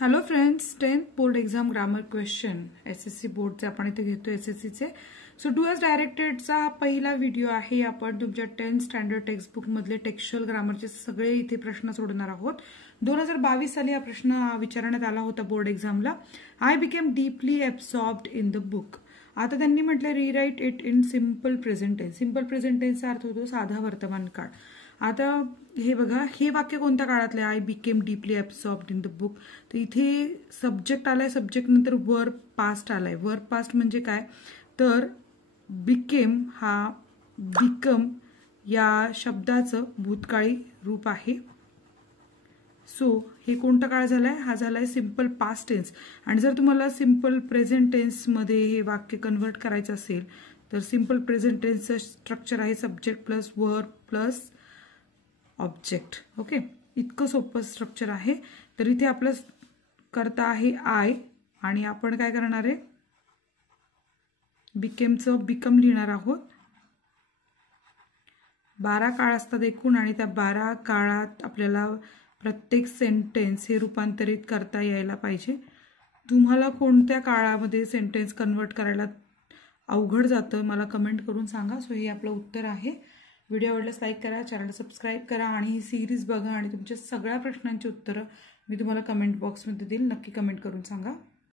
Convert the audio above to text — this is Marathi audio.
Hello friends, 10th board exam grammar question SSC बोर्डचे आपण इथे घेतो एसएससीचे. सो डू एज डायरेक्टेडचा हा पहिला व्हिडिओ आहे. आपण तुमच्या 10th स्टँडर्ड टेक्स्टबुक मधले टेक्स्च्युअल ग्रामरचे सगळे इथे प्रश्न सोडवणार आहोत. 2022 साली हा प्रश्न विचारण्यात आला होता बोर्ड एक्झामला. I became deeply absorbed in the book. आता त्यांनी म्हटलं rewrite it in simple present tense. Simple present टेन्सचा अर्थ होतो साधा वर्तमान काळ. आता हे बघा, हे वाक्य कोणत्या काळातलं आहे? I became deeply absorbed in the book. तर इथे सब्जेक्ट आलाय, सब्जेक्ट नंतर वर्ब पास्ट आलाय. वर्ब पास्ट म्हणजे काय? तर बिकेम हा बिकम या शब्दाचं भूतकाळी रूप आहे. सो हे कोणता काळ झालाय? हा झालाय सिम्पल पास्ट टेन्स. आणि जर तुम्हाला सिम्पल प्रेझेंट टेन्स मध्ये हे वाक्य कन्वर्ट करायचं असेल तर सिम्पल प्रेझेंट टेन्सचं स्ट्रक्चर आहे subject plus verb plus object. Okay, इतकं सोपं स्ट्रक्चर आहे. तर इथे आपलं करता आहे आय आणि आपण काय करणार आहे? बिकेमचं बिकम लिहिणार आहोत. 12 काळ असतात एकूण आणि त्या 12 काळात आपल्याला प्रत्येक सेंटेन्स हे रूपांतरित करता यायला पाहिजे. तुम्हाला कोणत्या काळामध्ये सेंटेन्स कन्वर्ट करायला अवघड जातं मला कमेंट करून सांगा. सो हे आपलं उत्तर आहे. व्हिडिओ आवडल्यास लाईक करा, चॅनल सबस्क्राईब करा आणि ही सिरीज बघा आणि तुमच्या सगळ्या प्रश्नांची उत्तरं मी तुम्हाला कमेंट बॉक्समध्ये देईल. नक्की कमेंट करून सांगा.